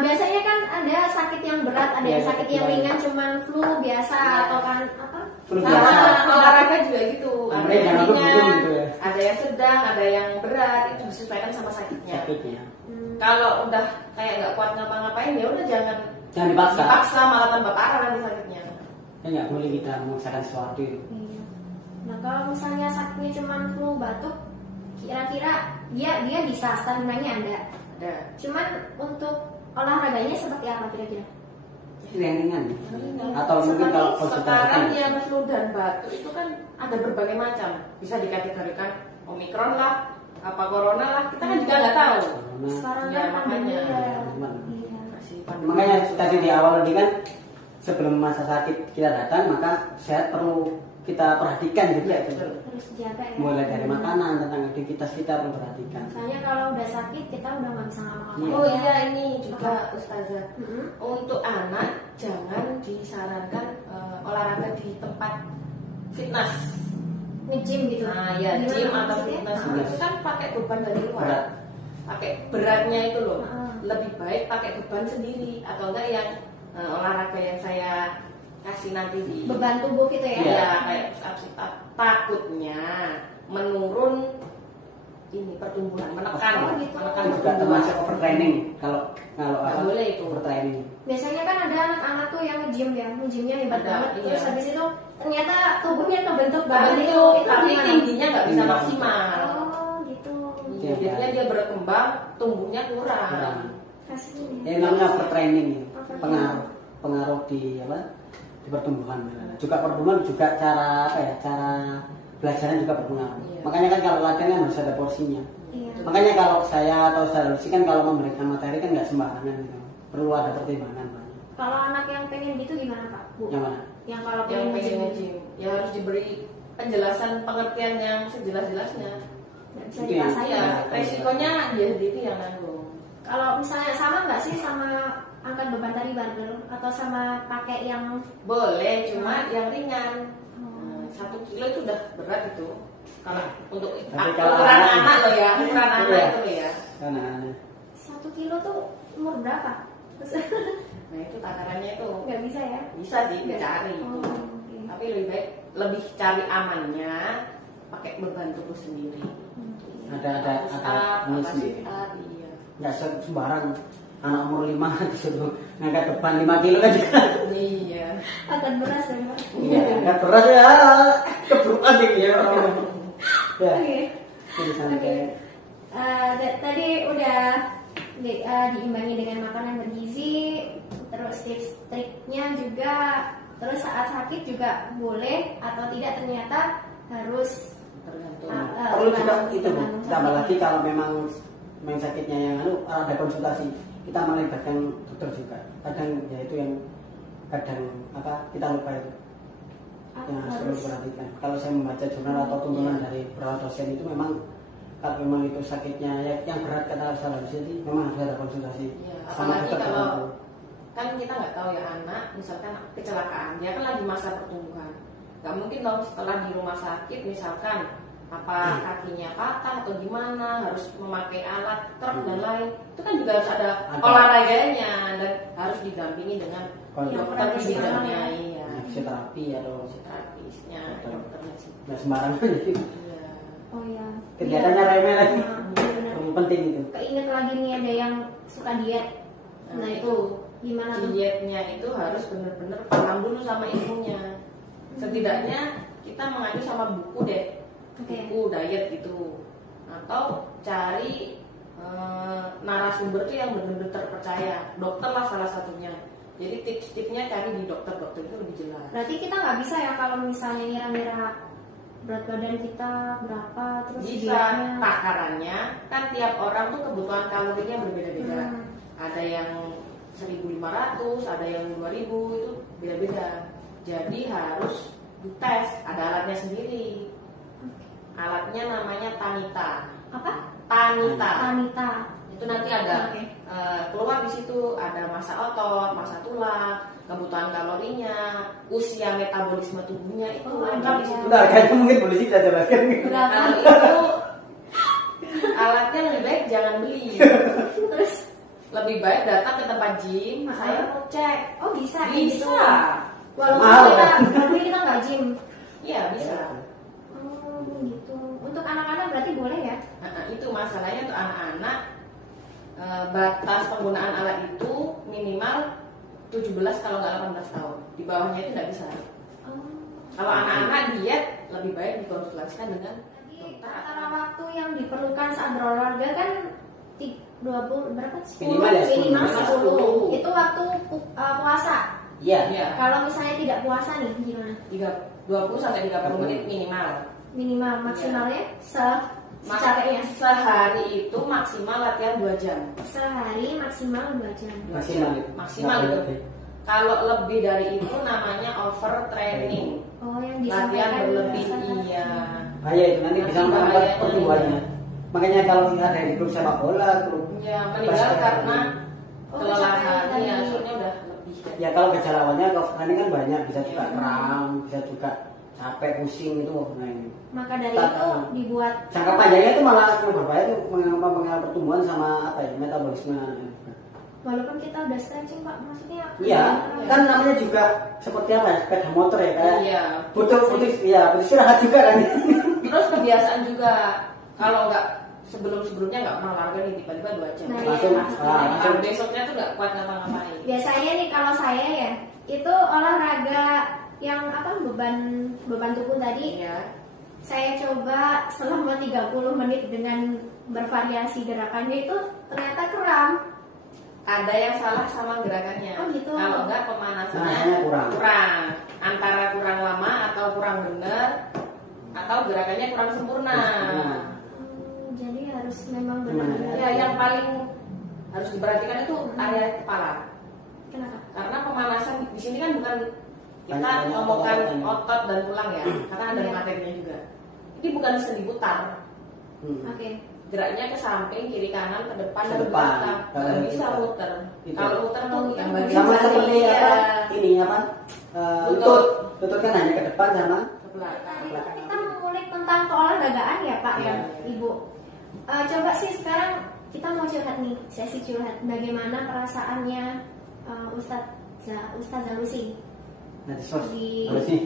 biasanya kan ada sakit yang berat, ada yang Iya, sakit yang iya. ringan cuman flu biasa Iya. atau kan apa? Flu sama biasa. olahraga juga gitu ada Sebenarnya yang jangan ringan berburu gitu ya. ada yang sedang ada yang berat itu disesuaikan sama sakitnya sakitnya kalau udah kayak nggak kuat ngapa-ngapain ya udah jangan jangan dipaksa dipaksa malah tambah parah nanti sakitnya ya nggak boleh kita memaksakan sesuatu itu Iya. Nah kalau misalnya sakitnya cuman flu batuk, kira-kira dia bisa stamina-nya ada. ada Cuman untuk olahraganya seperti apa kira-kira? ringan Ringan. atau mungkin kalau sekarang konsultasi yang flu dan batuk itu kan ada berbagai macam bisa dikategorikan omikron lah apa corona lah kita kan juga nggak tahu Sekarang Iya, kan pandemi makanya. ya. Teman. Iya. Kasih pandemi. makanya tadi di awal tadi kan sebelum masa sakit kita datang maka sehat perlu kita perhatikan juga Iya, itu. betul. Harus dijaga ya. Mulai dari makanan tentang aktivitas kita perlu perhatikan Misalnya kalau udah sakit kita udah nggak bisa ngapa-ngapain. Oh iya ini juga Ustazah Mm-mm. untuk anak jangan disarankan olahraga di tempat fitness. Nge-gym gitu. Nah ya Gimana gym atau maksudnya? fitness Ah. itu kan pakai beban dari luar. Berat. Pakai beratnya itu loh. Ah. Lebih baik pakai beban sendiri atau enggak yang olahraga yang saya kasih nanti di Beban tubuh gitu ya. ya kayak sit-up. Takutnya menurun ini pertumbuhan menekan Oh, gitu. menekan juga termasuk overtraining kalau Nggak apa boleh itu. overtraining Biasanya kan ada anak-anak tuh yang nge-gym ya, nge-gymnya hebat Ada, banget. Terus iya. habis itu ternyata tubuhnya kebentuk banget Tapi itu tapi gimana? tingginya nggak bisa Iya. maksimal. Oh gitu. Iya, jadinya dia berkembang, tumbuhnya kurang. kurang Kasihin ya ya. namanya overtraining itu. Overtraining. pengaruh di apa di pertumbuhan juga pertumbuhan juga cara apa ya cara belajarnya juga berpengaruh Iya. makanya kan kalau latihan kan harus ada porsinya Iya. makanya kalau saya atau saya Lucy kan kalau memberikan materi kan nggak sembarangan gitu perlu ada pertimbangan banyak Kalau anak yang pengen gitu gimana Pak? Bu? yang mana Yang kalau Yang pengen pengen nge-gym nge-gym, ya harus diberi penjelasan pengertian yang sejelas-jelasnya. nggak bisa Itu yang- dipaksain. Iya, ya. resikonya dia sendiri yang nanggung. Kalau misalnya sama nggak sih sama angkat beban tadi barbel atau sama pakai yang Boleh, cuma yang ringan. 1 kilo itu udah berat itu. Kalau untuk Tapi kalau ukuran anak- anak loh ya, ukuran anak Iya. itu loh ya. karena 1 kilo tuh umur berapa? Terus Nah itu takarannya itu nggak bisa ya? bisa sih dicari. Oh, oke. Tapi lebih cari amannya pakai beban tubuh sendiri. ada Start, ini apa sendiri start, iya. nggak sembarang anak umur 5 disuruh ngangkat depan 5 kilo kan juga Iya. Angkat beras ya Pak? iya nggak berat ya kebrukan gitu ya ya Oke. jadi sampai Tadi udah diimbangi dengan makanan bergizi, terus tips triknya juga, terus saat sakit juga boleh atau tidak ternyata harus Tergantung. perlu juga itu Bu. tergantung Tambah sakit. lagi kalau memang main sakitnya yang ada konsultasi kita melibatkan dokter juga kadang ya itu yang kadang apa kita lupa itu yang harus diperhatikan. Kalau saya membaca jurnal atau tuntunan dari perawat dosen itu memang kalau memang itu sakitnya yang berat kata salah jadi memang harus ada konsultasi. Ya, Sama apalagi dokter kalau tertentu. kan kita nggak tahu ya anak misalkan kecelakaan dia kan lagi masa pertumbuhan, nggak mungkin dong setelah di rumah sakit misalkan apa kakinya patah atau gimana harus memakai alat truk dan lain, itu kan juga harus ada olahraganya dan harus didampingi dengan dokter bidangnya ya, fisioterapi atau fisioterapisnya dokternya sih. nggak sembarangan jadi Iya. Oh ya. kegiatannya remeh lagi. Benar. Penting itu. Keinget lagi nih ada yang suka diet. Nah itu gimana tuh? Dietnya itu harus benar-benar paham dulu sama ilmunya. Setidaknya kita mengacu sama buku deh, buku diet gitu, atau cari narasumber tuh yang benar-benar terpercaya, dokter lah salah satunya. Jadi tips-tipsnya cari di dokter-dokter itu lebih jelas. Berarti kita nggak bisa ya kalau misalnya ngira-ngira berat badan kita berapa terus Bisa dietnya. takarannya kan tiap orang tuh kebutuhan kalorinya berbeda-beda. Hmm. Ada yang 1.500, ada yang 2.000, itu beda-beda. Jadi harus dites, ada alatnya sendiri. Alatnya namanya Tanita. Apa? Tanita. Tanita. Itu nanti ada Oke. keluar di situ ada massa otot, massa tulang, kebutuhan kalorinya, usia metabolisme tubuhnya itu Oh, lengkap ada di situ. Enggak, kayaknya mungkin polisi bisa jelaskan. Berapa? Kalau itu alatnya lebih baik jangan beli. Terus Lebih baik datang ke tempat gym, saya mau cek. oh bisa kayak Bisa. gitu. Walaupun Mahal. kita nggak gym. Iya bisa. Oh gitu. Untuk anak-anak berarti boleh ya? Nah, itu masalahnya untuk anak-anak batas penggunaan alat itu minimal 17 kalau nggak 18 tahun. Di bawahnya itu nggak bisa. Oh. Kalau anak-anak diet lebih baik dikonsultasikan dengan Jadi antara waktu yang diperlukan saat berolahraga kan 20 berapa? 10 Minimal ya, 10. minimal 10. 10. Itu waktu puasa. Iya. ya Kalau misalnya tidak puasa nih gimana? 20 sampai 30 menit minimal. Minimal maksimalnya secapeknya. Sehari itu maksimal latihan 2 jam. Sehari maksimal 2 jam. Maksimal itu. Maksimal Nggak itu. lebih. Kalau lebih dari itu namanya overtraining. Oh yang Latihan disampaikan berlebih, berdasarkan- iya. Bahaya itu nanti bisa Nanti menghambat bahayanya. pertumbuhannya. Makanya kalau kita ada di klub sepak bola, klub Ya meninggal basket, karena Oh, kelelahan kecapean ya, tadi. soalnya udah lebih. ya kalau gejala awalnya overtraining kan banyak, bisa juga Iya. kram, bisa juga capek, pusing itu. Nah ini. Maka dari Tak- itu dibuat Jangka panjangnya itu malah lebih berbahaya itu mengalami pertumbuhan sama apa ya metabolisme. walaupun kita udah stretching Pak, maksudnya Iya, kan namanya juga seperti apa ya sepeda motor ya kayak Iya. butuh istirahat juga kan. Terus kebiasaan juga kalau nggak sebelumnya nggak pernah olahraga nih tiba-tiba 2 jam. Nah, Langsung, iya, langsung. Besoknya tuh nggak kuat ngapa-ngapain. biasanya nih kalau saya ya itu olahraga yang apa beban tubuh tadi Iya. saya coba selama 30 menit dengan bervariasi gerakannya itu ternyata kram. Ada yang salah sama gerakannya. Oh, gitu. Kalau enggak pemanasannya Pemanasannya kurang. Antara kurang lama atau kurang benar atau gerakannya kurang sempurna. Jadi harus memang Gimana? benar-benar. Ya, yang paling harus diperhatikan itu area kepala. Kenapa? Karena pemanasan di sini kan bukan kita Banyak ngomongkan otot. otot dan tulang ya, karena ada Iya. materinya juga. Ini bukan sendi putar. Oke. Geraknya ke samping, kiri kanan, ke depan Ke dan ke depan. belakang. Nggak Kalau bisa gitu. muter. Gitu. Kalau muter tuh Oh, yang gitu. bagian Sama kiri, seperti ya, apa? Ini apa? Lutut. Lutut. Lutut kan hanya ke depan sama ke belakang. Tadi kan kita mengulik tentang keolahragaan ya Pak ya, Iya. Ibu. Coba sih sekarang kita mau curhat nih, sesi curhat. Bagaimana perasaannya Ustaz Zalusi nanti sos. di Apa sih?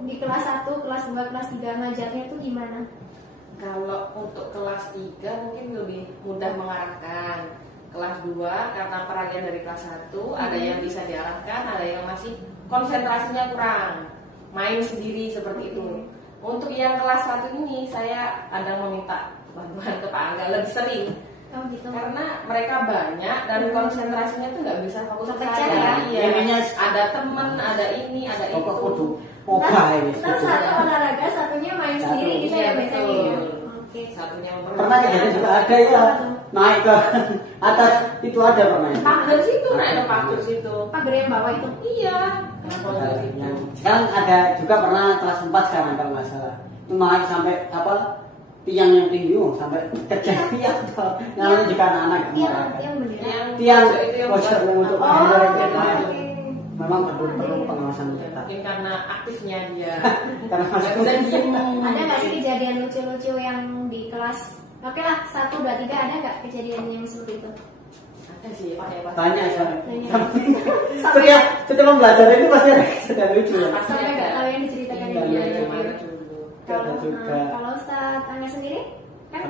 di kelas 1, kelas 2, kelas 3 ngajarnya itu gimana? Kalau untuk kelas 3 mungkin lebih mudah mengarahkan. Kelas 2 karena peralihan dari kelas 1 ada yang bisa diarahkan, ada yang masih konsentrasinya kurang, main sendiri seperti itu. Untuk yang kelas 1 ini saya kadang meminta bantuan ke Pak Angga lebih sering Oh gitu. karena mereka banyak dan konsentrasinya tuh nggak bisa fokus ke Kepecah saya. ya? Iya. Namanya Ada temen, ada ini, ada itu. Pokok kudu mobile ini. Ntar satu olahraga, satunya main Satu. sendiri gitu ya Iya, biasanya betul. ya. Oke. Satunya Pernah kejadian juga ada ya naik ke atas itu ada pernah. pagar situ, naik ke pagar situ. Pagar yang bawah itu. Iya. Yang Sekarang ada juga pernah kelas 4 sekarang kalau nggak salah. Itu naik sampai apa? Tiang yang tinggi, sampai kejar tiang tuh. Namanya juga anak-anak tiang pojok yang untuk memang perlu pengawasan ketat. Mungkin karena aktifnya dia. Karena masih Nggak bisa diem. Ada nggak sih kejadian lucu-lucu yang di kelas? Oke lah, 1, 2, 3 ada nggak kejadian yang seperti itu? Ada sih Pak ya. Tanya Sampai setiap pembelajaran itu pasti ada kejadian lucu ya. sampai nggak tahu yang diceritakan Iya, dia. iya, Marah dulu. Kalau juga. kalau Ustadz Angga sendiri, kan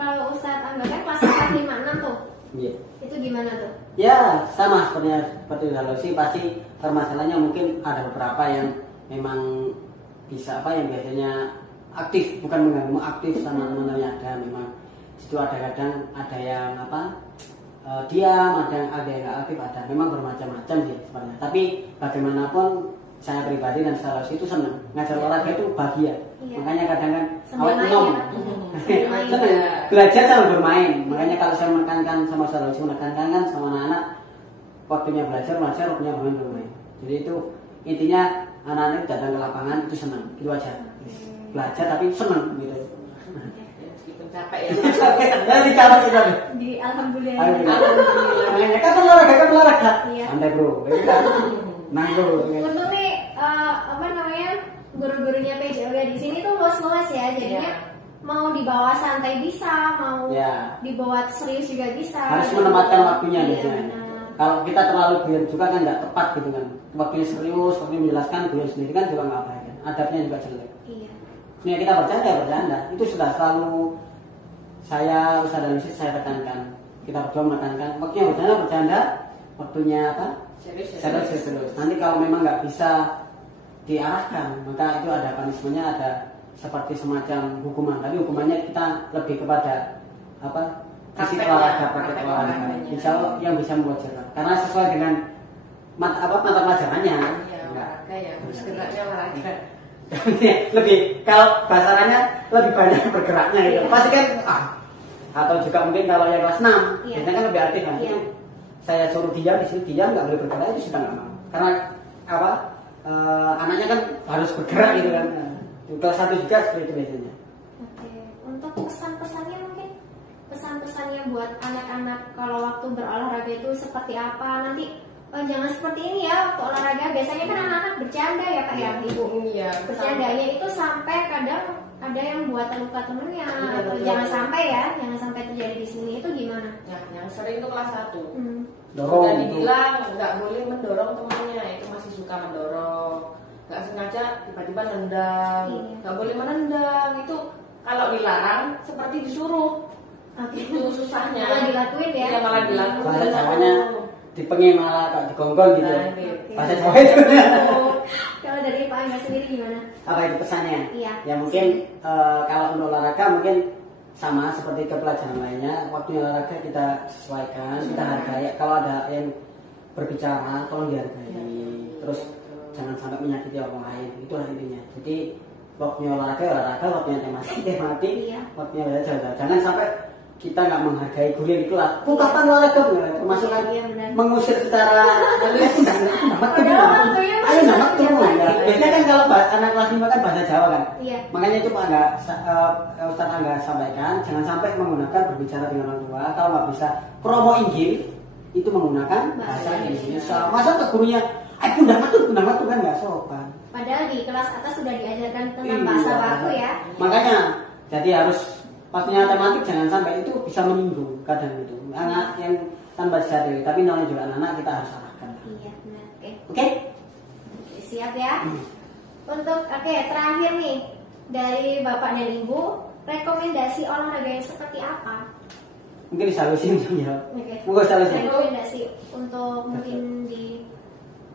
kalau Ustadz Angga kan kelas 4, 5, 6 tuh, Iya. itu gimana tuh? Ya sama seperti kalau sih pasti permasalahannya mungkin ada beberapa yang memang bisa yang biasanya aktif, bukan mengganggu, aktif sama teman-temannya ada memang situ ada kadang ada yang diam, ada yang nggak aktif, ada memang bermacam-macam sih sebenarnya. Tapi bagaimanapun saya pribadi dan salah itu senang ngajar olahraga itu bahagia. Iya. Makanya kadang kan Sambil awet main nom ya, senang belajar sambil bermain. Makanya kalau saya menekankan sama salah menekankan kan sama anak-anak waktunya belajar, waktunya bermain. Jadi itu intinya anak-anak datang ke lapangan itu senang, itu aja. Belajar tapi senang gitu. Meskipun capek ya. Dan dicatat itu. Di alhamdulillah. Alhamdulillah. Makanya kan olahraga. Iya. Santai bro. Nah bro. Untuk nih apa namanya guru-gurunya PJOG di sini tuh luas-luas ya, jadinya Iya. mau dibawa santai bisa, mau Ya. dibawa serius juga bisa. Harus menempatkan waktunya Iya, biasanya. benar. Kalau kita terlalu guyon juga kan nggak tepat gitu kan. Waktunya serius, waktunya menjelaskan guyon sendiri kan juga nggak baik kan. Adabnya juga jelek. Iya. Nih kita bercanda, itu sudah selalu saya Ustaz dan Misis saya tekankan. Kita berdua menekankan waktunya bercanda, waktunya apa? Serius. Nanti kalau memang nggak bisa diarahkan, maka itu ada punishmentnya, ada seperti semacam hukuman. Tapi hukumannya kita lebih kepada apa? Fisik olahraga, praktek olahraga. Insya Allah yang bisa membuat jerah. Karena sesuai dengan mata pelajarannya. Iya, olahraga ya. Terus geraknya olahraga. Lebih kalau bahasanya lebih banyak bergeraknya gitu. Pasti kan atau juga mungkin kalau yang kelas 6 Iya. biasanya kan lebih aktif kan. Iya. Itu saya suruh diam di sini diam nggak boleh bergerak itu sudah nggak mau. Karena apa? Anaknya kan harus bergerak gitu kan. Kelas 1 juga seperti itu biasanya. Oke. Untuk pesan-pesannya mungkin pesan-pesannya buat anak-anak kalau waktu berolahraga itu seperti apa nanti? Jangan seperti ini ya waktu olahraga. Biasanya kan anak-anak bercanda ya Pak ya, Ibu. Iya. Bercandanya itu sampai kadang ada yang buat terluka temennya. Iya, Atau betul. jangan sampai terjadi di sini. Itu gimana? Ya, yang sering itu kelas 1. Dorong Sudah itu. dibilang nggak boleh mendorong temannya, itu masih suka mendorong. Nggak sengaja tiba-tiba nendang. Iya. Nggak boleh menendang. Itu kalau dilarang seperti disuruh. Oke. Itu susahnya. Malah dilakuin ya? Iya, malah dilakuin. Bahasa Jawanya dipengi malah kok digonggong gitu. Nah, gitu. Bahasa Jawa itu. Kalau dari Pak Angga sendiri gimana? Apa itu pesannya? Iya. Ya mungkin kalau untuk olahraga mungkin sama seperti ke pelajaran lainnya, waktu olahraga kita sesuaikan, kita hargai. Kalau ada yang berbicara tolong dihargai. Terus jangan sampai menyakiti orang lain. Itulah intinya. Jadi waktunya olahraga, waktunya mati, Iya. waktunya belajar. Jangan sampai kita nggak menghargai guru yang di kelas. Kok kapan olahraga? Termasuk kan Iya, benar. mengusir secara Padahal waktunya ayo masih nama jam ya. lagi. Biasanya kan kalau anak kelas 5 kan bahasa Jawa kan. Iya. Makanya itu Pak Angga, Ustaz Angga sampaikan, jangan sampai menggunakan berbicara dengan orang tua. Kalau nggak bisa kromo inggil, itu menggunakan bahasa Indonesia. Masa ke gurunya, bunda matu kan nggak sopan. Padahal di kelas atas sudah diajarkan tentang Iya. bahasa baku ya. Makanya, jadi harus waktunya tematik jangan sampai itu bisa menyinggung kadang itu. Anak yang tanpa sadari, tapi namanya juga anak kita harus arahkan. Iya, benar. Oke. Oke? Oke, siap ya. Untuk terakhir nih dari Bapak dan Ibu, rekomendasi olahraga yang seperti apa? Mungkin disalusin ya. Oke. Monggo salusin. Rekomendasi untuk mungkin di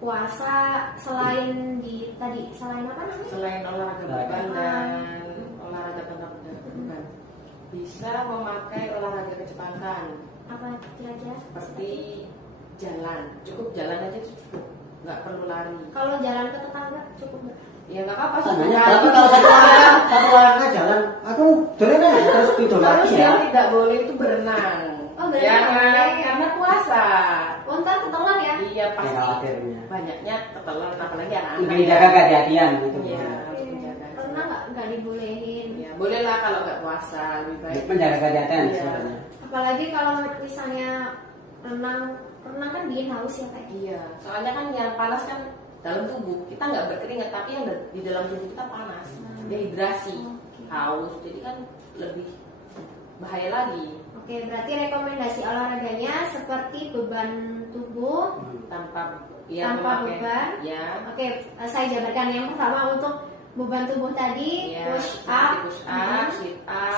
puasa selain apa namanya? Selain olahraga beban dan olahraga tangkap beban, bisa memakai olahraga kecepatan Apa kira-kira? seperti jalan. Cukup jalan aja cukup, nggak perlu lari. Kalau jalan ke tetangga cukup nggak? Ya nggak apa-apa. Sebenarnya tapi kalau satu langkah jalan, aku dulu kan terus tidur Harus lagi ya. yang tidak boleh itu berenang. Oh, berarti Ya, nggak boleh. karena puasa. Oh, ntar ketelan ya? Iya pasti. khawatirnya. Banyaknya ketelan, apalagi anak-anak. Lebih dijaga kehati-hatian gitu. Iya. Karena nggak dibolehin. Ya, bolehlah kalau nggak puasa lebih baik. Menjaga kehati-hatian Iya. sebenarnya. Apalagi kalau misalnya renang kan bikin haus ya kayak. Iya, soalnya kan yang panas kan dalam tubuh kita nggak berkeringat, tapi yang di dalam tubuh kita panas, dehidrasi, haus, jadi kan lebih bahaya lagi. Oke, berarti rekomendasi olahraganya seperti beban tubuh Tanpa tanpa memakai- beban. Ya. Oke, saya jabarkan yang pertama untuk beban tubuh tadi, Ya, push up, push up,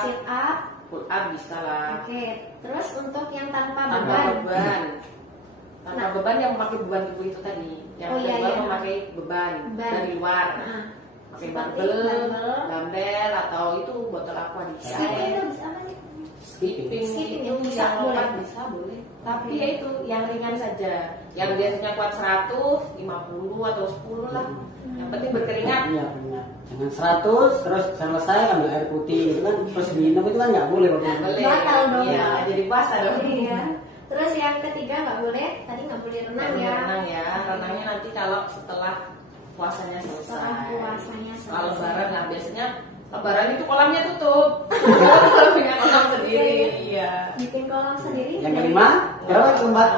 sit up. pull up bisa lah. Oke, terus untuk yang tanpa Tanpa beban. beban. Tanpa Nah. beban yang memakai beban tubuh itu tadi. Yang Oh, iya, kedua iya. memakai beban Beban. dari luar. Nah, Pakai seperti barbel, dumbbell atau itu botol aqua bisa. skipping itu bisa apa sih? Skipping. Skipping itu yang bisa, yang boleh. lompat bisa boleh. Tapi Oke. ya itu yang ringan saja. Yang biasanya kuat 100, 50 atau 10 lah. Yang penting berkeringat. Iya benar. Jangan 100 terus selesai ambil air putih itu kan terus minum itu kan nggak boleh waktu itu. Boleh. Batal dong. Iya, jadi puasa dong. Iya. Terus yang ketiga nggak boleh, tadi nggak boleh renang ya. Renang ya. Renangnya nanti kalau setelah puasanya selesai. Setelah puasanya Kalau selesai. lebaran nah biasanya lebaran itu kolamnya tutup. Kalau punya kolam sendiri. Iya. Bikin kolam sendiri. Yang kelima, berapa keempat?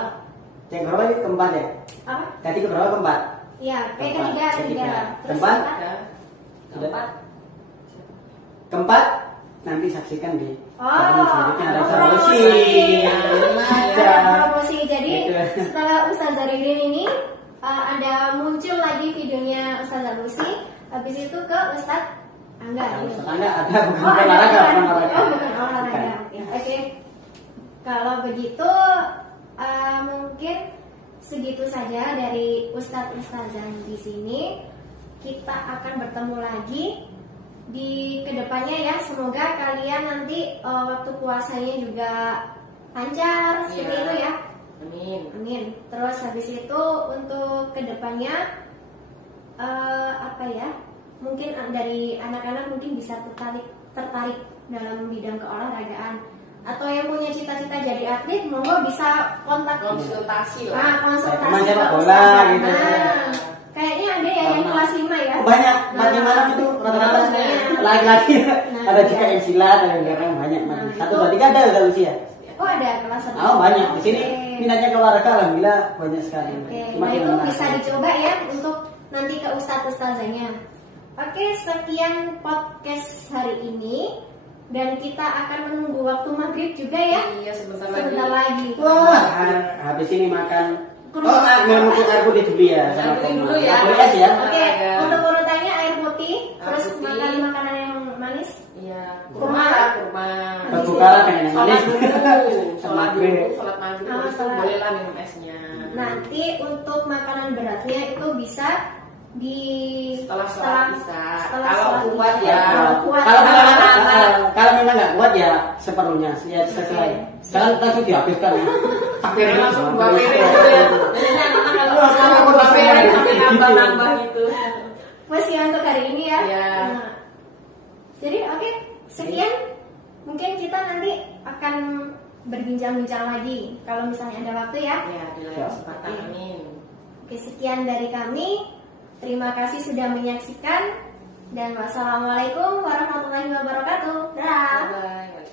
Yang berapa ini keempat ya? Apa? Tadi ke berapa keempat? Iya, ketiga, Keempat. ketiga. Terus Keempat? Ya. Keempat. Keempat nanti saksikan di Oh, pertemuan selanjutnya ada promosi. promosi. Ada promosi. Jadi Gitu. setelah Ustazah Ririn ini ada muncul lagi videonya Ustazah Lucy. Habis itu ke Ustadz Angga. ini. Anda ada bukan Oh, ada olahraga, bukan? bukan olahraga. Oh, bukan olahraga. Bukan. Oke. Kalau begitu mungkin segitu saja dari Ustadz Ustazah di sini. Kita akan bertemu lagi di kedepannya ya. Semoga kalian nanti waktu puasanya juga lancar seperti Iya. itu ya. Amin. Amin. Terus habis itu untuk kedepannya apa ya? Mungkin dari anak-anak mungkin bisa tertarik dalam bidang keolahragaan. Atau yang punya cita-cita jadi atlet, monggo bisa kontak Konsultasi lah. Nah, konsultasi Kayak ke sepak bola Ustazah. gitu. Nah, kayaknya ada ya yang Sama. kelas 5 ya. Oh, banyak, Nah, makin malam itu rata-rata Nah. laki-laki. Nah, Ada iya. juga yang silat, ada yang garang banyak. Nah, Satu, itu- dua, tiga ada kalau usia. Oh, ada kelas 1. Oh banyak di sini Oke. minatnya ke olahraga alhamdulillah banyak sekali. Oke, Cuma nah itu gimana bisa rasanya. dicoba ya untuk nanti ke ustazahnya. Oke, sekian podcast hari ini dan kita akan menunggu waktu maghrib juga ya. Iya, sebentar Sebentar lagi. lagi. Wah, habis ini makan. Oh, minum air putih dulu ya. Air putih Koma. dulu ya. Nggak boleh es ya. Oke, Olahraga. untuk urutannya air putih, Air terus putih. makan makanan yang manis. Iya, Kurma. kurma. Berbuka lah dengan yang Sholat manis. dulu, Sama sholat maghrib. dulu, sholat maghrib. Ah, Habis itu sholat. bolehlah minum esnya. Nanti untuk makanan beratnya itu bisa di Setelah sholat bisa. setelah Kalau sholat kuat isya. ya. Kalau kuat Kalau ya. kalau memang nggak kuat ya seperlunya, ya sesuai. Jangan langsung dihabiskan. Tapi Jangan langsung dua piring gitu ya. Biasanya anak-anak kalau Wah, makan aku dua langsung piring makan. sampai nambah-nambah gitu. Masih untuk hari ini ya. Iya. Nah, jadi oke, sekian. Mungkin kita nanti akan berbincang-bincang lagi kalau misalnya ada waktu ya. Ya, di lain kesempatan. Amin. Oke, sekian dari kami. Terima kasih sudah menyaksikan dan wassalamualaikum warahmatullahi wabarakatuh. Dah. Bye.